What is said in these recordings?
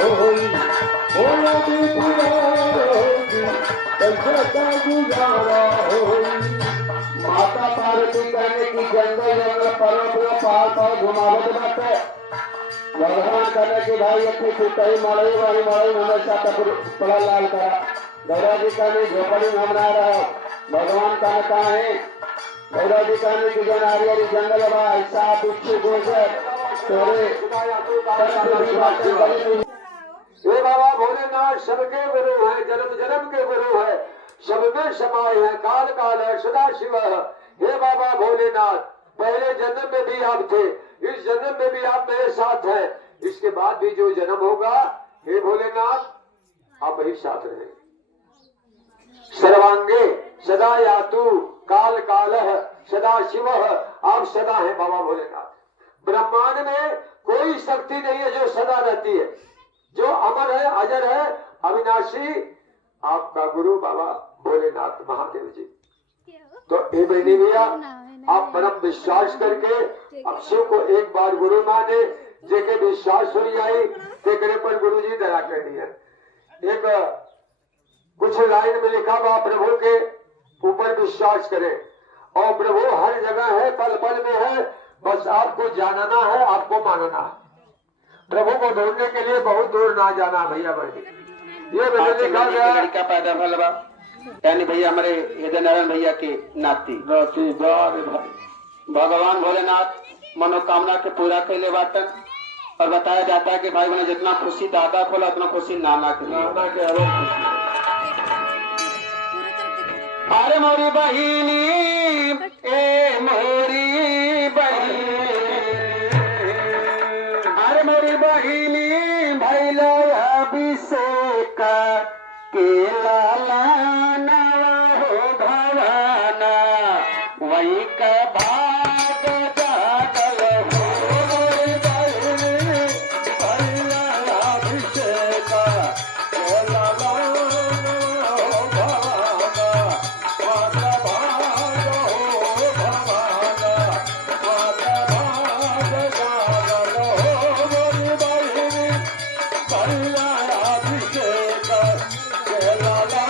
होई बोला भी होगी कैसे का गुजारा होई। माता पार्वती कहने की जंगल जंगल पर्वत पहाड़ पर घुमावत बाटे। भगवान कहने की भाई अपनी पिटाई मड़ई वही मड़ई हमेशा तक पड़ा लाल करा। गौरा जी कहने झोपड़ी में बना रहा। भगवान कहता है गौरा जी कहने की जन हरियरी जंगल बा ऐसा बिच्छू गोजर तोरे हे बाबा भोलेनाथ सबके गुरु है, जन्म जन्म के गुरु है, सब में समाये है, काल काल है, सदा शिव है। हे बाबा भोलेनाथ पहले जन्म में भी आप थे, इस जन्म में भी आप मेरे साथ हैं, इसके बाद भी जो जन्म होगा हे भोलेनाथ आप वही साथ रहे। सर्वांगे सदा यातु काल काल सदा शिव आप सदा है बाबा भोलेनाथ। ब्रह्मांड में कोई शक्ति नहीं है जो सदा रहती है, जो अमर है, अजर है, अविनाशी आपका गुरु बाबा भोलेनाथ महादेव जी। तो ए बहनी भैया आप परम विश्वास करके अब शिव को एक बार गुरु माने, जेके विश्वास हो जाए तेरे पर गुरु जी दया करनी है। एक कुछ लाइन में लिखा हुआ प्रभु के ऊपर विश्वास करें और प्रभु हर जगह है, पल पल में है, बस आपको जानना है, आपको मानना है। प्रभु को ढूंढने के लिए बहुत दूर ना जाना भैया बहनी। ये लिखा गया लड़का पैदा भलवा यानी भैया हमारे हृदय नारायण भैया के नाती भगवान भोलेनाथ मनोकामना के पूरा कैले बाटन। और बताया जाता है कि भाई बहन जितना खुशी दादा खोला उतना खुशी नाना के अरे मोरी बहिनी ए मोरी बहिनी अरे मोरी बहिनी भैला अभिषेक के लाला नवा हो भवाना वही का भाग जागल हो मोरी बहिनी भैला अभिषेक के लाला नवा हो भवाना माता भाग हो भवाना माता भाग जागल हो मोरी बहिनी भैला अभिषेक के लाला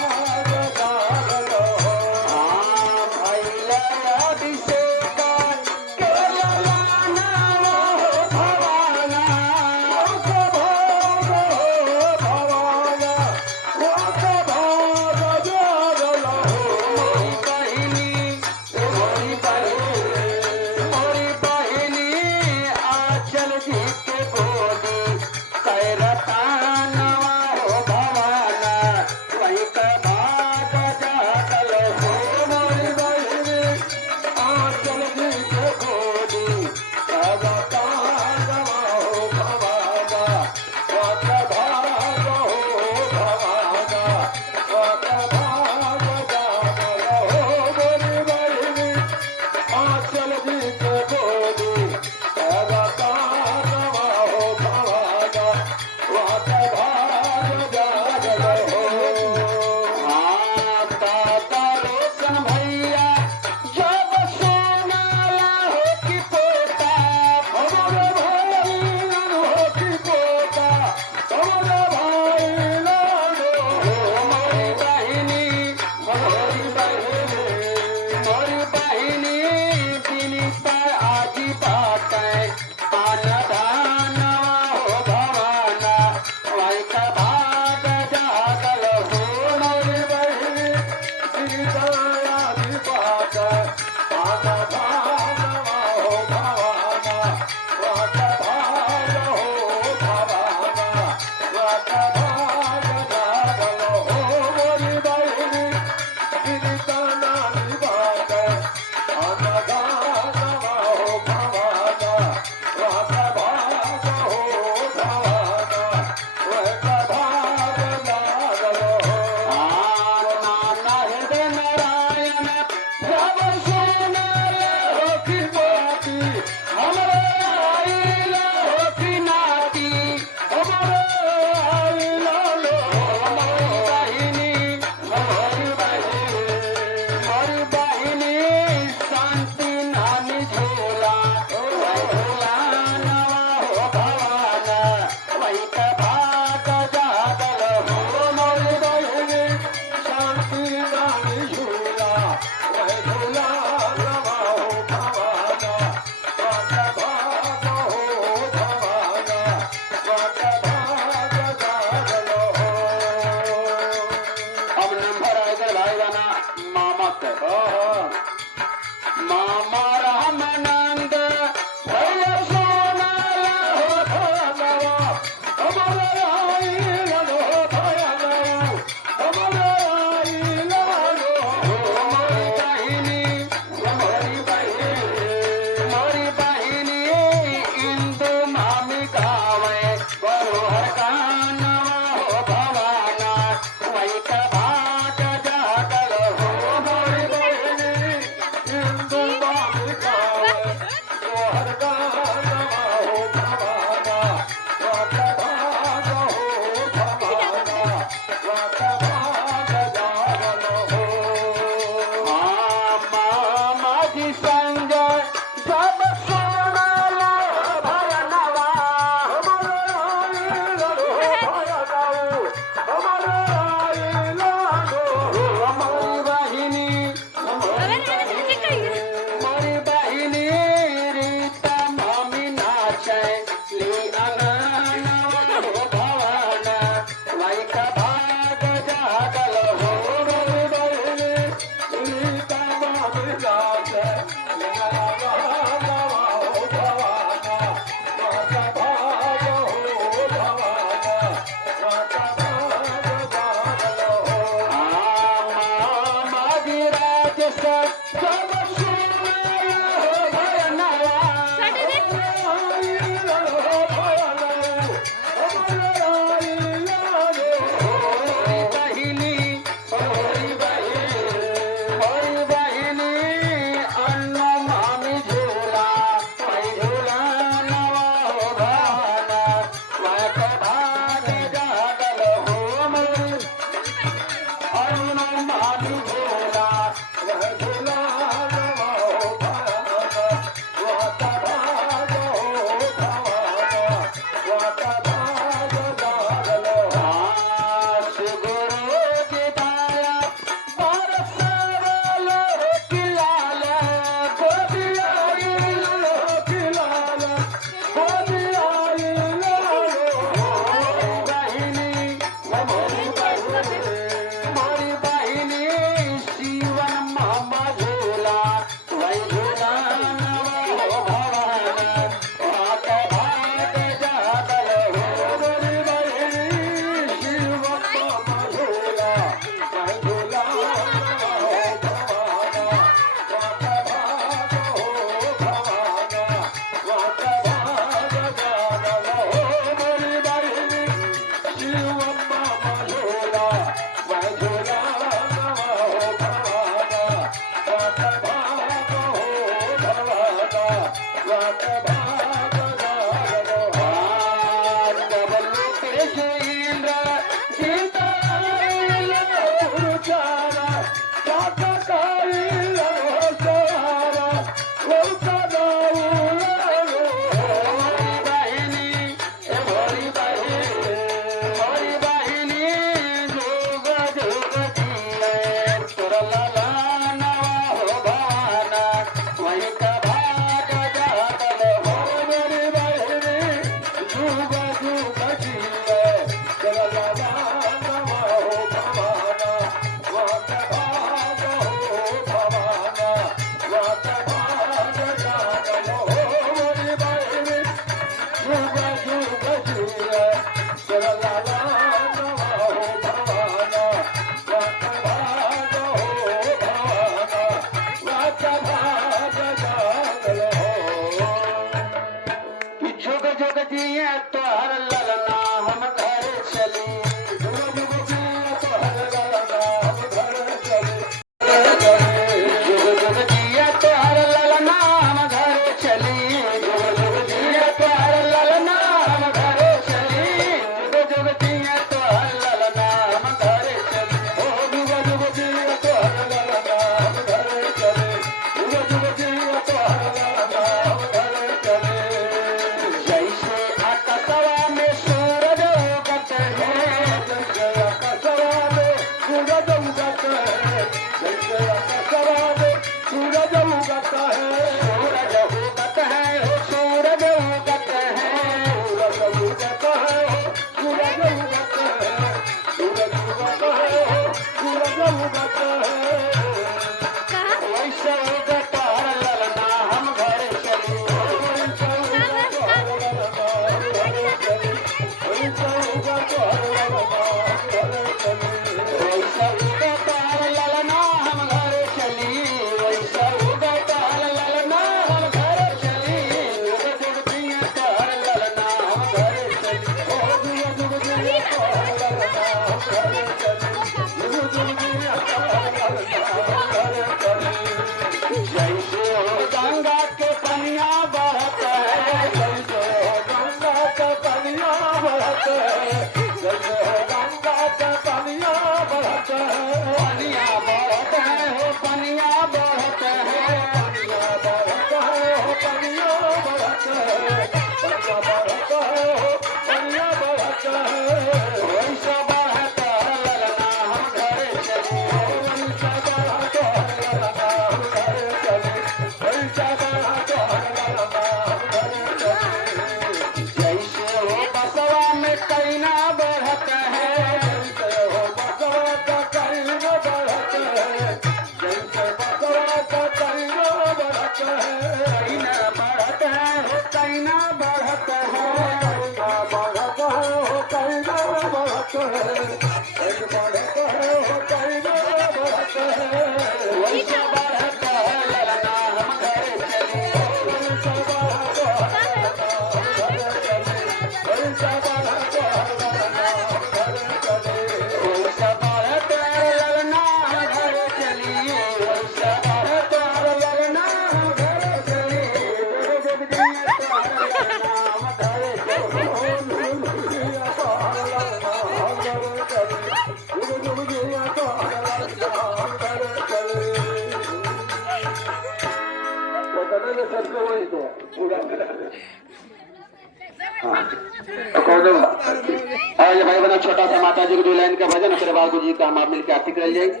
और ये भाई बना छोटा सा माता जी को 2 लाइन का भजन, फिर बाबू जी का हम आप मिलकर आरती कर जाएंगे।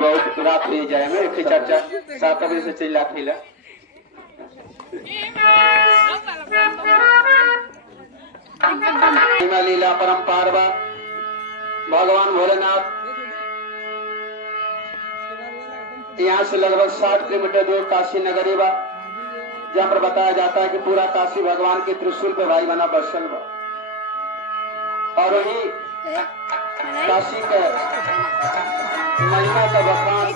बहुत रात हो जाएगा, 7 बजे से चल रहा खेला। लीला परम्पार भगवान भोलेनाथ यहाँ से लगभग 60 किलोमीटर दूर काशी नगरी बा, जहाँ पर बताया जाता है कि पूरा काशी भगवान के त्रिशूल पे भाई बना बसल बा। और वही काशी के महिमा का बखान